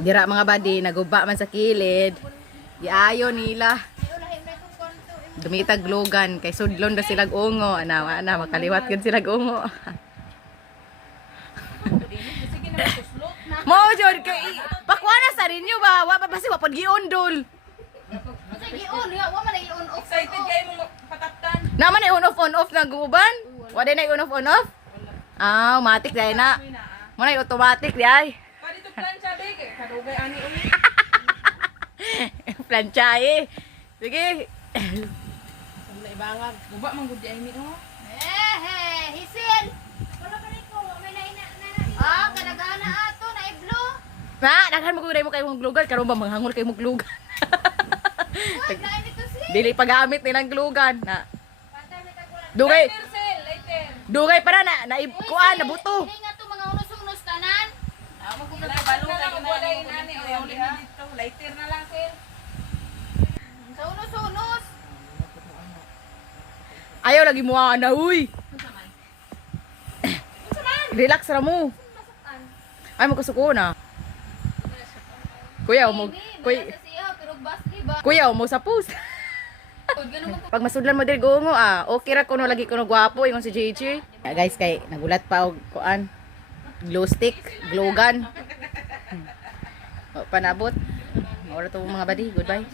Dira mga badi, naguba man sa kilid. Di ayo nila. Dumitag lugan kay sudlon na silag ungo. Ana, makaliwat gud silag ungo. Mo jud kay pakwana sa rinyo ba? Wa pa basi wa pud giundol. Gion, wa man i-on off. Excited kayo mo pataptan. Naman ay on off na guban. Wa din ay on off. Ah, automatic dai na. Mo na automatic di ay. Pwede to plan siya big. Kadugay ani uli. Plancha eh. Sige. Wala ibangag. Guba man gud ay ni oh. Hisin. Wala pa rin ko, may naina na. Ah, kanagana ato na i-blue. Na, daghan mo mo kay mong glugan karon ba manghangol kay mong glugan. Wala na ito si. Dili pagamit nilang glugan na. Pantay may tagulan. Dugay, Later sel, later. dugay para na kuan na buto. Hindi nga to mga unos-unos tanan. Amo ko na balo kay wala inani o yung dito. Later na lang sel. Sa unos-unos. Ayaw lagi mo na uy. Relax ra mo. Ay mo kusuko na. Kuya mo kuya mo sa pus. Pag masudlan mo diri gungo okay ra kuno lagi kuno gwapo ingon si JJ. Guys kay nagulat pa og kuan. Glow stick, glow gun. Panabot. Ora to mga badi, goodbye.